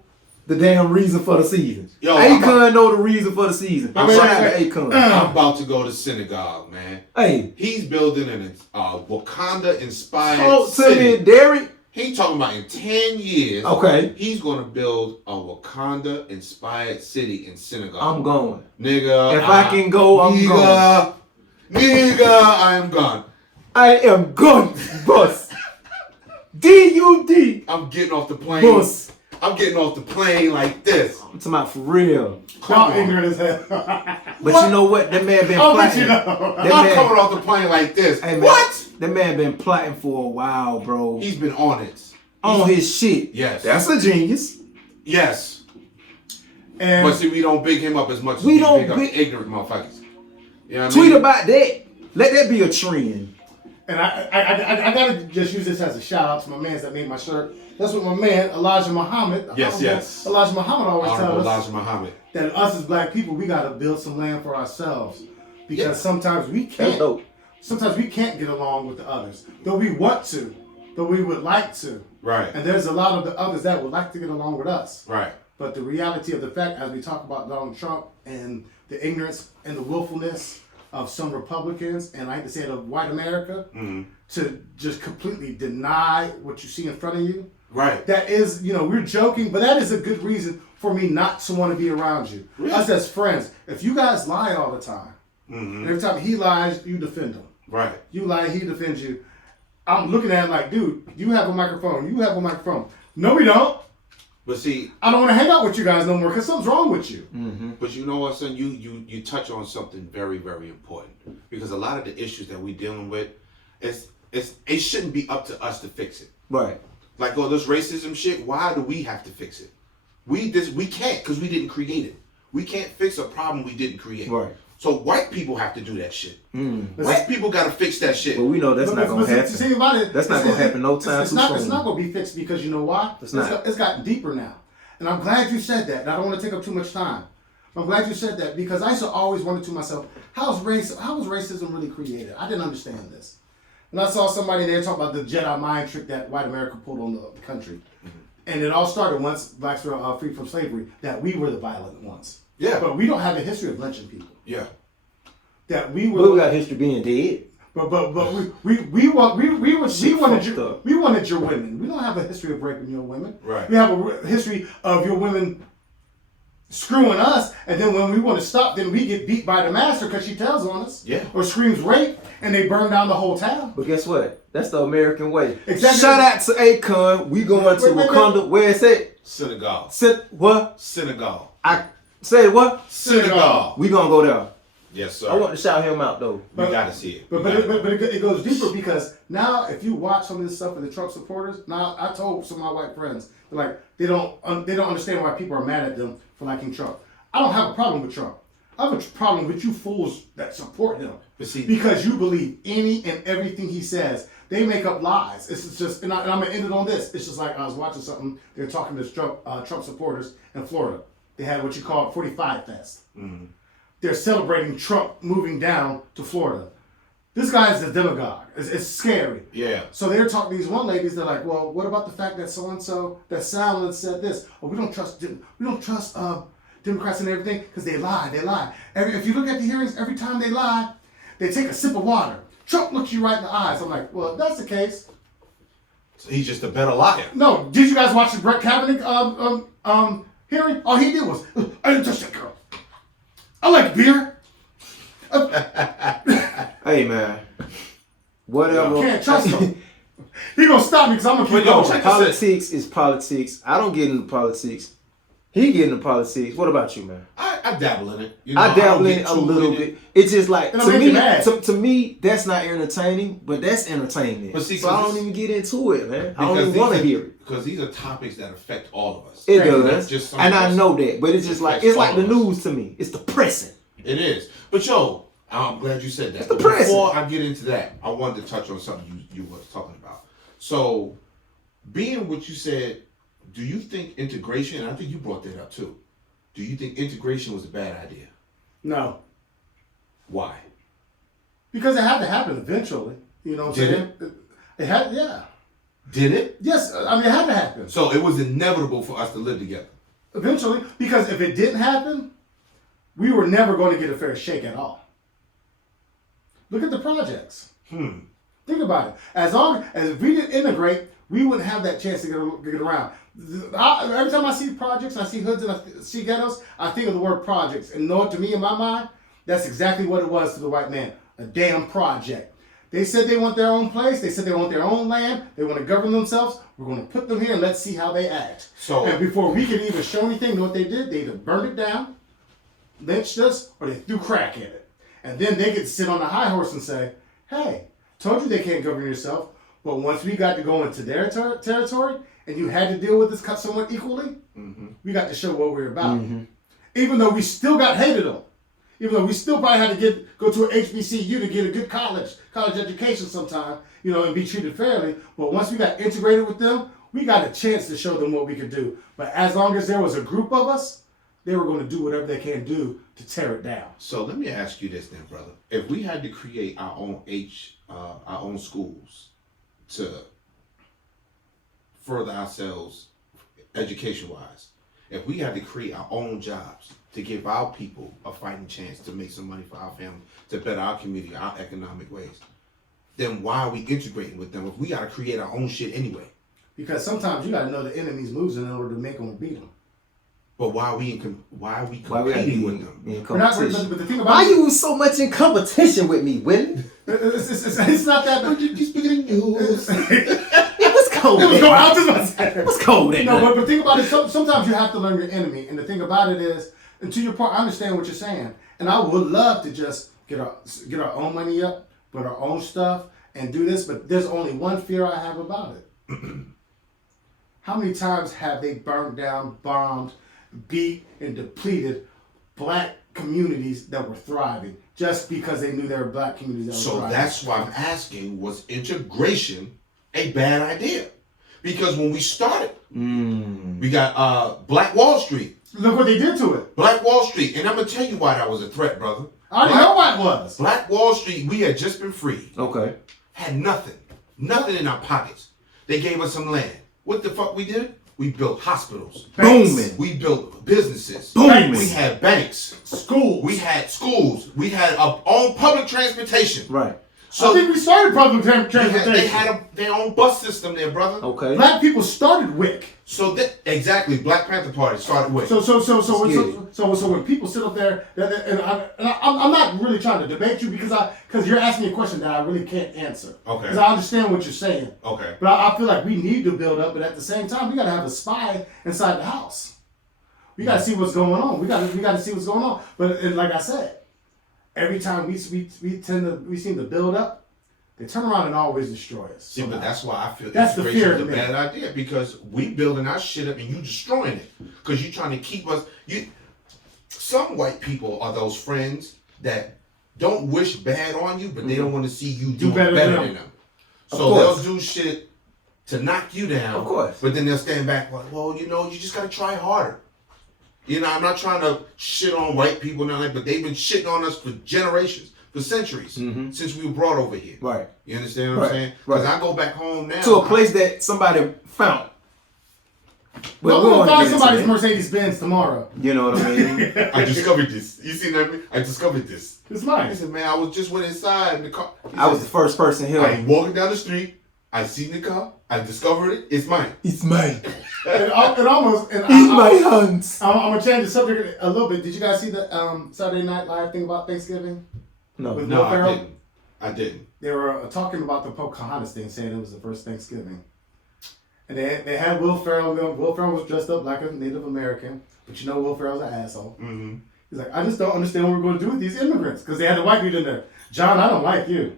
the damn reason for the season. Yo, Akon know the reason for the season. I'm Shout out to Akon. I'm about to go to synagogue, man. Hey, He's building an Wakanda-inspired talk to city. me, Derek. He talking about in 10 years, Okay, he's going to build a Wakanda-inspired city in synagogue. I'm going. Nigga. If I can go, I'm going. Nigga, I am gone. I am going, boss. D-U-D, I'm getting off the plane. boss. I'm getting off the plane like this. I'm talking about for real. Y'all ignorant as hell. But What? you know what? That man been Oh, but plotting. you know. That I'm man- coming off the plane like this. Hey, man, What? That man been plotting for a while, bro. He's been on it. On his shit. Yes. That's a genius. Yes. And But see, we don't big him up as much as We we don't big up big- ignorant motherfuckers. You know what I Tweet mean? about that. Let that be a trend. And I gotta just use this as a shout out to my mans that made my shirt. That's what my man Elijah Muhammad. Yes, yes. Elijah Muhammad always Honorable tells us Elijah Muhammad. that us as black people we gotta build some land for ourselves because Yeah. sometimes we That's can't. dope. Sometimes we can't get along with the others, though we want to, though we would like to. Right. And there's a lot of the others that would like to get along with us. Right. But the reality of the fact, as we talk about Donald Trump and the ignorance and the willfulness of some Republicans, and I hate to say it, of white America, to just completely deny what you see in front of you. Right. That is, we're joking, but that is a good reason for me not to want to be around you. Really? Us as friends, if you guys lie all the time, and every time he lies, you defend him. Right. You lie, he defends you. I'm looking at it like, dude, you have a microphone. You have a microphone. No, we don't. But see, I don't want to hang out with you guys no more because something's wrong with you. but you know what, son? You touch on something very, very important because a lot of the issues that we're dealing with, it shouldn't be up to us to fix it. Right. Like, oh, this racism shit. Why do we have to fix it? We can't because we didn't create it. We can't fix a problem we didn't create. Right. So white people have to do that shit. But White people got to fix that shit. But we know that's not gonna happen. See about it, That's not gonna happen no time it's too not, soon. It's not going to be fixed because you know why? It's not. It's gotten deeper now. And I'm glad you said that. And I don't want to take up too much time. I'm glad you said that because I used to always wonder to myself, how was racism really created? I didn't understand this. And I saw somebody there talk about the Jedi mind trick that white America pulled on the country. And it all started once blacks were freed from slavery, that we were the violent ones. Yeah. But we don't have a history of lynching people. Yeah. That we were. But we got history being dead. But we wanted your women. We don't have a history of raping your women. Right. We have a history of your women screwing us, and then when we want to stop, then we get beat by the master because she tells on us. Yeah. Or screams rape, and they burn down the whole town. But guess what? That's the American way. Exactly. Shout out to Akon. We going to Wait. Wakanda. Where is it? Senegal. What? Senegal. I say what? Senegal. We gonna go there. Yes, sir. I want to shout him out though. We got to see it. But it goes deeper because now if you watch some of this stuff with the Trump supporters, now I told some of my white friends, like they don't understand why people are mad at them for liking Trump. I don't have a problem with Trump. I have a problem with you fools that support him. But see, Because you believe any and everything he says. They make up lies. It's just, and I'm gonna end it on this. It's just like I was watching something. They're talking to Trump supporters in Florida. They had what you call 45 Fest. They're celebrating Trump moving down to Florida. This guy is a demagogue. It's scary. yeah. So they're talking to these one ladies. They're like, well, what about the fact that so and so, that Soundland said this? Oh, we don't trust Democrats and everything because they lie. They lie. If you look at the hearings, every time they lie, they take a sip of water. Trump looks you right in the eyes. I'm like, well, if that's the case. So he's just a better liar. No, did you guys watch the Brett Kaepernick hearing? All he did was, I didn't touch that girl. I like beer. Hey man, whatever. Can't trust him. He gonna stop me because I'm gonna keep But yo, going. check Politics is politics. I don't get into politics. He get into politics. What about you, man? I dabble in it. You know, I dabble in don't it a get too little in it. bit. It's just like It'll make you mad. to me, that's not entertaining, but that's entertainment. But see, so I don't even get into it, man. I don't Because even want to hear it. Because these are topics that affect all of us. It Right. does, That's just something and I that's- know that, but it's just like affects the all of us. news to me. It's depressing. It is. But yo, I'm glad you said that. It's depressing. Before I get into that, I wanted to touch on something you was talking about. So, being what you said, do you think integration, and I think you brought that up too, do you think integration was a bad idea? No. Why? Because it had to happen eventually. You know what I'm Did saying? It had, yeah. Did it? Yes, I mean, it had to happen. So it was inevitable for us to live together. Eventually, because if it didn't happen, we were never going to get a fair shake at all. Look at the projects. Think about it. As long as if we didn't integrate, we wouldn't have that chance to get around. Every time I see projects, I see hoods and I see ghettos, I think of the word projects. And know what, to me, in my mind, that's exactly what it was to the white man. A damn project. They said they want their own place. They said they want their own land. They want to govern themselves. We're going to put them here and let's see how they act. So- and before we could even show anything, you know what they did? They either burned it down, lynched us, or they threw crack at it. And then they could sit on the high horse and say, hey, told you they can't govern yourself. But once we got to go into their territory and you had to deal with this somewhat equally, we got to show what we're about. Even though we still got hated on. Even though we still probably had to go to an HBCU to get a good college education sometime, you know, and be treated fairly. But once we got integrated with them, we got a chance to show them what we could do. But as long as there was a group of us, they were going to do whatever they can do to tear it down. So let me ask you this then, brother. If we had to create our own schools to further ourselves education-wise, if we had to create our own jobs to give our people a fighting chance to make some money for our family, to better our community, our economic ways, then why are we integrating with them if we got to create our own shit anyway? Because sometimes you got to know the enemy's moves in order to make them or beat them. But why are we competing with them? In We're not, competition? but the thing about Why you so much in competition with me, Willie? it's not that. You speaking of news? What's cold? It was going out to myself. What's cold? No, but think about it. Sometimes you have to learn your enemy, and the thing about it is, and to your point, I understand what you're saying, and I would love to just get our own money up, put our own stuff, and do this. But there's only one fear I have about it. How many times have they burned down, bombed, beat, and depleted black communities that were thriving just because they knew there were black communities that were So thriving? that's why I'm asking, was integration a bad idea? Because when we started, we got Black Wall Street. Look what they did to it. Black Wall Street. And I'm going to tell you why that was a threat, brother. I already know what it was. Black Wall Street, we had just been freed. Okay. Had nothing. Nothing in our pockets. They gave us some land. What the fuck we did? We built hospitals. Booming. We built businesses. Booming. We had banks. Schools. We had schools. We had our own public transportation. Right. So I think we started public transportation. they had their own bus system there, brother. Okay. Black people started WIC. So exactly, Black Panther Party started with. So get it. when people sit up there, and I'm not really trying to debate you because you're asking me a question that I really can't answer. Okay. Because I understand what you're saying. Okay. But I feel like we need to build up, but at the same time, we got to have a spy inside the house. We got to see what's going on. We got to see what's going on. But and like I said, every time we seem to build up, they turn around and always destroy us. See, but that's why I feel That's the integration fear is to a me. bad idea, because we building our shit up and you destroying it because you trying to keep us. Some white people are those friends that don't wish bad on you, but they don't want to see you do better than them. So they'll do shit to knock you down. Of course. But then they'll stand back like, well, you just gotta try harder. I'm not trying to shit on white people now, but they've been shitting on us for generations. For centuries, since we were brought over here. Right. You understand what I'm saying? Right. Because I go back home now. To a place that somebody found. Well, we we're don't going to wanna find get into somebody's that. Mercedes-Benz tomorrow. You know what I mean? I discovered this. You see that? I discovered this. It's I mine. said, man, I was just went inside the car. I was the first person here. I ain't walking down the street. I seen the car. I discovered it. It's mine. It's mine. And almost. And In my hands. I'm going to change the subject a little bit. Did you guys see the Saturday Night Live thing about Thanksgiving? No. With No, Will I Ferrell? didn't. I didn't. They were talking about the Pocahontas thing, saying it was the first Thanksgiving. And they had Will Ferrell. Will Ferrell was dressed up like a Native American, but Will Ferrell's an asshole. Mm-hmm. He's like, I just don't understand what we're going to do with these immigrants because they had the white dude in there. John, I don't like you.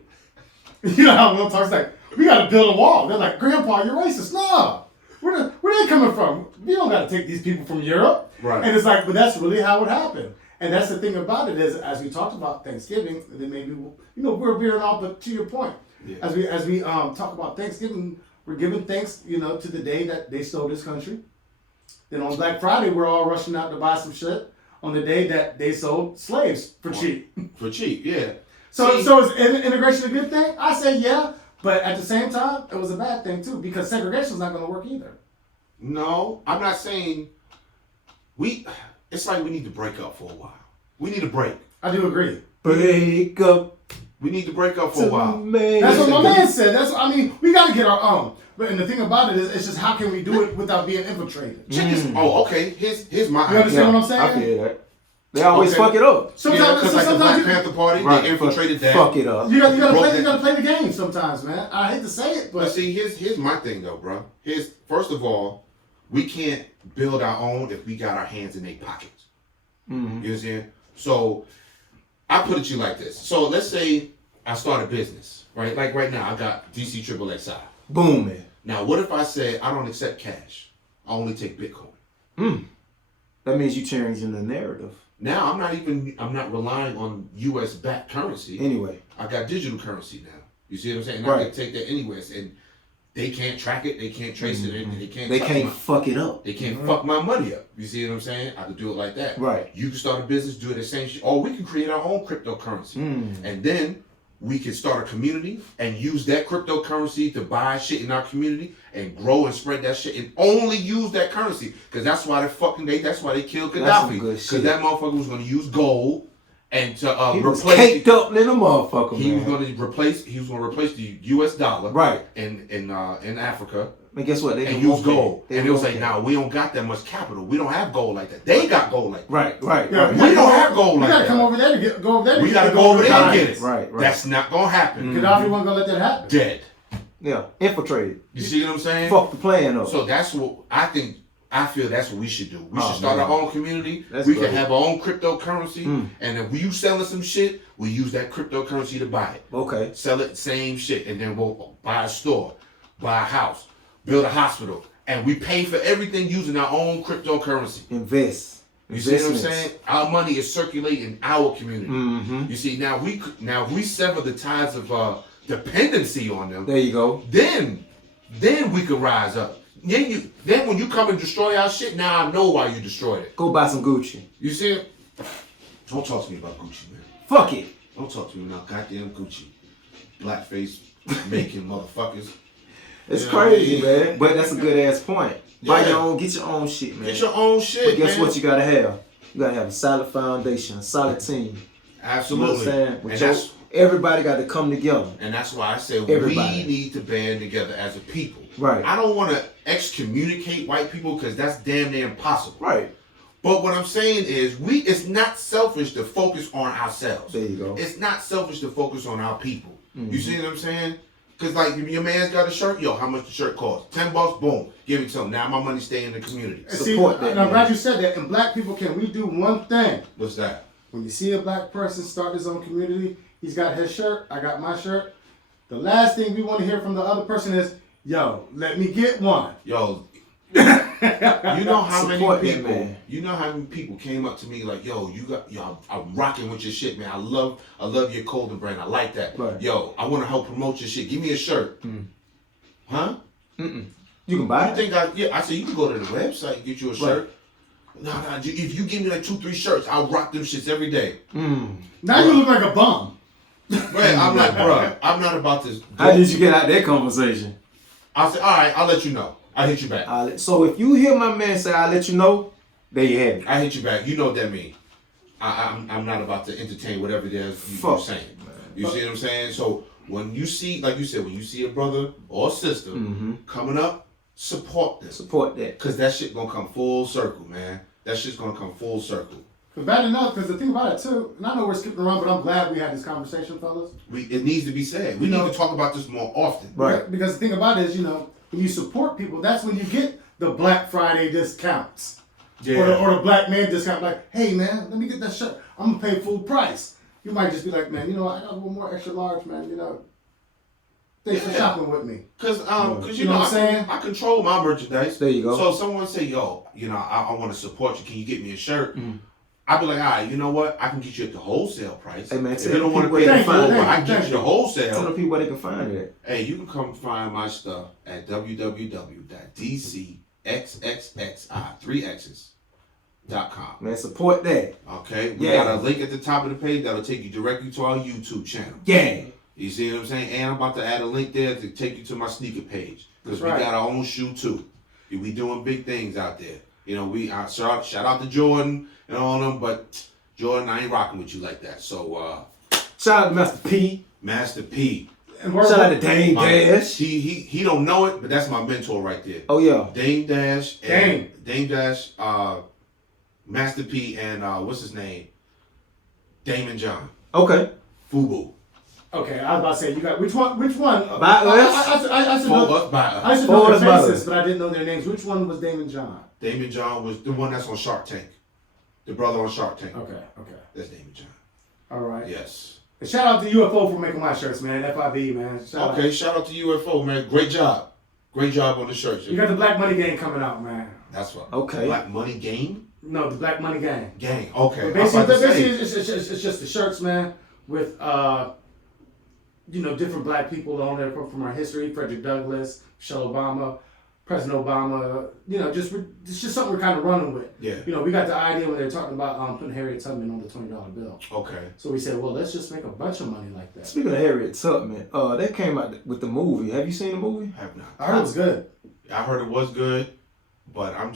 You know how Will talks like, we got to build a wall. They're like, Grandpa, you're racist. No. Where they coming from? We don't got to take these people from Europe. Right. And it's like, but that's really how it happened. And that's the thing about it is, as we talked about Thanksgiving, then maybe we're veering off. But to your point, as we talk about Thanksgiving, we're giving thanks, to the day that they stole this country. Then on Black Friday, we're all rushing out to buy some shit on the day that they sold slaves for cheap. For cheap, yeah. So is integration a good thing? I say yeah, but at the same time, it was a bad thing too because segregation is not going to work either. No, I'm not saying it's like we need to break up for a while. We need a break. I do agree. Break up. We need to break up for a while. That's what my man said. We got to get our own. But and the thing about it is, it's just how can we do it without being infiltrated? Okay. Here's my idea. You understand what I'm saying? I feel that. They always fuck it up. Sometimes, because like the Black Panther Party, they infiltrated that. Fuck it up. You gotta play the game sometimes, man. I hate to say it, but see, here's my thing though, bro. First of all, we can't build our own if we got our hands in their pockets. Mm-hmm. You understand? So I put it to you like this. So let's say I start a business, right? Like right now, I got DCXXXI. Booming. Now, what if I say I don't accept cash? I only take Bitcoin. That means you changing the narrative. Now I'm not relying on US backed currency. Anyway. I got digital currency now. You see what I'm saying? Right. I can take that anywhere. And they can't track it, they can't trace it, they can't fuck it up. They can't fuck my money up. You see what I'm saying? I can do it like that. Right. You can start a business, do it the same shit. Or we can create our own cryptocurrency. And then we can start a community and use that cryptocurrency to buy shit in our community and grow and spread that shit and only use that currency. Because that's why that's why they killed Gaddafi. Because that motherfucker was going to use gold and to he replace. Was caked up in a motherfucker. He was going to replace the US dollar. Right. In Africa. And guess what? They and use gold. And it was like, nah, we don't got that much capital. We don't have gold like that. They got gold like that. Right. Yeah, we don't have gold like that. We gotta come over there to go over there. We gotta go over there and get it. Right. That's not gonna happen. Gaddafi wasn't gonna let that happen. Dead. Yeah, infiltrated. You see what I'm saying? Fuck the plan up. So that's what I think. I feel that's what we should do. We should start our own community. That's we great. can have our own cryptocurrency. And if you selling some shit, we use that cryptocurrency to buy it. Okay. Sell it, same shit. And then we'll buy a store, buy a house, build a hospital. And we pay for everything using our own cryptocurrency. Invest. You see what I'm saying? Our money is circulating in our community. Mm-hmm. You see, now we sever the ties of dependency on them. There you go. Then we could rise up. Then when you come and destroy our shit, now I know why you destroyed it. Go buy some Gucci. You see it? Don't talk to me about Gucci, man. Fuck it. Don't talk to me about goddamn Gucci. Blackface making motherfuckers. It's crazy, man. But that's a good ass point. Buy Yeah. your own, get your own shit, man. Get your own shit, But guess man. what you gotta have? You gotta have a solid foundation, a solid team. Absolutely. You know what I'm saying? Everybody got to come together. And that's why I say Everybody. we need to band together as a people. Right. I don't want to excommunicate white people because that's damn near impossible. Right. But what I'm saying is it's not selfish to focus on ourselves. There you go. It's not selfish to focus on our people. You see what I'm saying? Because like if your man's got a shirt, yo, how much the shirt cost? $10, boom, give it to him. Now my money stay in the community. And see, Support that, and I'm man. glad you said that. And black people, can we do one thing? What's that? When you see a black person start his own community, he's got his shirt, I got my shirt. The last thing we want to hear from the other person is, yo, let me get one. Yo, you know how Support many that, people? man. You know how many people came up to me like, yo, I'm rocking with your shit, man. I love your clothing brand. I like that. Right. Yo, I want to help promote your shit. Give me a shirt. Huh? You can buy You it. think I said you can go to the website and get you a shirt. No, if you give me like 2-3 shirts, I'll rock them shits every day. Now you look like a bum. Man, I'm like, bro, I'm not about this. How did you get out that conversation? I said, all right, I'll let you know. I'll hit you back. So if you hear my man say, I'll let you know, there you have it. I hit you back. You know what that means. I'm not about to entertain whatever it is you're saying. You see what I'm saying? So when you see, like you said, when you see a brother or sister coming up, support them. Support that. Because that shit gonna come full circle, man. That shit's gonna come full circle. But bad enough, because the thing about it too, and I know we're skipping around, but I'm glad we had this conversation, fellas. It needs to be said. We need to talk about this more often. Right. Because the thing about it is, when you support people, that's when you get the Black Friday discounts. Yeah. Or the black man discount, like, hey man, let me get that shirt. I'm gonna pay full price. You might just be like, man, you know what? I got one more extra large, man. You know, thanks for shopping with me. Cause you know know what I'm saying? I control my merchandise. There you go. So if someone say, yo, you know, I want to support you. Can you get me a shirt? I'd be like, all right, you know what? I can get you at the wholesale price. Hey man, if you don't want to pay they the full, find it. I can get you the wholesale. Tell the people where they can find it. Hey, you can come find my stuff at www.DCXXXI 3x's.com. Man, support that. Okay, we got a link at the top of the page that'll take you directly to our YouTube channel. Yeah. You see what I'm saying? And I'm about to add a link there to take you to my sneaker page because we got our own shoe too. We doing big things out there. You know, shout out to Jordan and all them, but Jordan, I ain't rocking with you like that. So shout out to Master P. Master P. And shout out to Dame Dash. He don't know it, but that's my mentor right there. Oh yeah. Dame Dash. Dame Dash. Master P and what's his name? Damon John. Okay. Fubu. Okay, I was about to say, you got which one? By us? I should know. By us. I should know their faces, but I didn't know their names. Which one was Damon John? Damon John was the one that's on Shark Tank. The brother on Shark Tank. Okay. That's Damon John. All right. Yes. And shout out to UFO for making my shirts, man. FIB, man. Shout out to UFO, man. Great job. Great job on the shirts. You got the Black Money Gang coming out, man. That's what. Okay. Black Money Game? No, the Black Money Gang. Gang. Okay. But basically it's just the shirts, man, with you know, different black people on there from our history. Frederick Douglass, Michelle Obama, President Obama. You know, it's just something we're kind of running with. Yeah. You know, we got the idea when they were talking about putting Harriet Tubman on the $20 bill. Okay. So we said, well, let's just make a bunch of money like that. Speaking of Harriet Tubman, that came out with the movie. Have you seen the movie? I have not. I heard it was good. I heard it was good, but I'm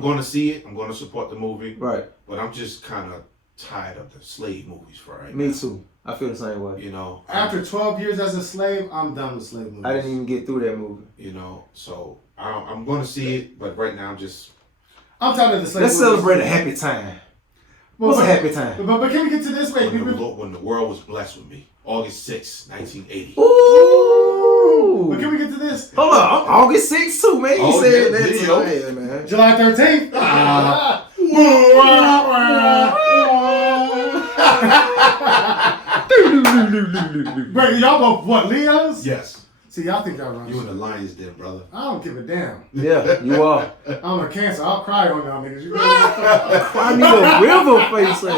going to see it. I'm going to support the movie. Right. But I'm just kind of tired of the slave movies for right now. Me too. I feel the same way. You know. After 12 years as a slave, I'm done with slave movies. I didn't even get through that movie. You know, so I'm going to see it, but right now I'm tired of the slave Let's movies. celebrate a happy time. What's a happy time? But can we get to this way? when the world was blessed with me. August 6, 1980. Ooh. But can we get to this? Hold on, August 6th too, man. You said that video. Yeah, man. July 13th? Wait, y'all both what, Leos? Yes. See, y'all think y'all run. You in the Lions Den, brother. I don't give a damn. Yeah, you are. I'm a Cancer. I'll cry on y'all niggas. You I need a river face. Be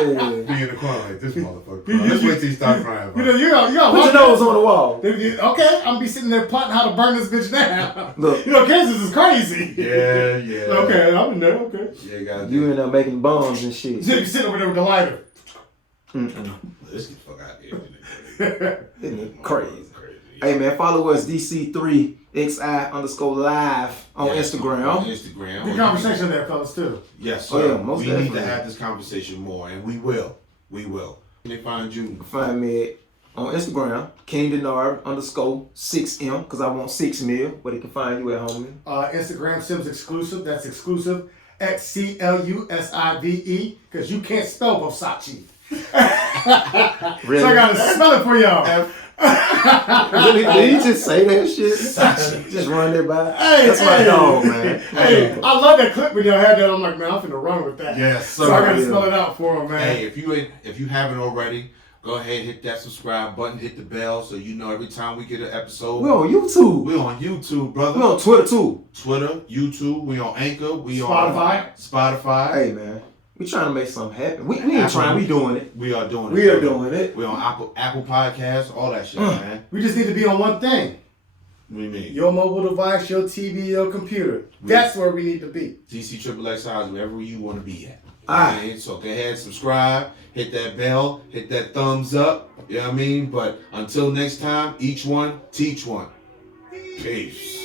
in the corner like this motherfucker. Let's wait till you start crying. You know, you got Put your nose on the wall. Okay, I'm gonna be sitting there plotting how to burn this bitch down. Look. You know, Kansas is crazy. Yeah. Okay, I'm in there. Okay. Yeah, you got You end up making bombs and shit. You sitting over there with the lighter. Let's get the fuck out of here. Isn't it crazy? Hey man, follow us DCXXXI_live on Instagram. On Instagram. Good conversation there, fellas, too. Yes, Oh, sir. yeah, most we definitely. need to have this conversation more, and we will. We will. They find you. Find me on Instagram, KingDenard_6M, because I want 6 mil. Where they can find you at, homie. Instagram Sims exclusive. That's exclusive. XCLUSIVE. Because you can't spell Versace. Really? So I gotta spell it for y'all. Really? Did you just say that shit? Just run it by. Hey, That's my dog, man. Hey, I love that clip when y'all had that. I'm like, man, I'm finna run with that. Yes, sir. So I gotta spell it out for him, man. Hey, if you haven't already, go ahead, hit that subscribe button, hit the bell, so you know every time we get an episode. We're on YouTube. We're on YouTube, brother. We're on Twitter too. Twitter, YouTube. We on Anchor. We Spotify. on Spotify. Hey man, we trying to make something happen. We ain't trying. We doing it. We are doing it. We are doing it. We on Apple Podcasts, all that shit, man. We just need to be on one thing. What do you mean? Your mobile device, your TV, your computer. That's where we need to be. DCXXI is wherever you want to be at. Alright. Okay? So go ahead, subscribe, hit that bell, hit that thumbs up. You know what I mean? But until next time, each one, teach one. Peace.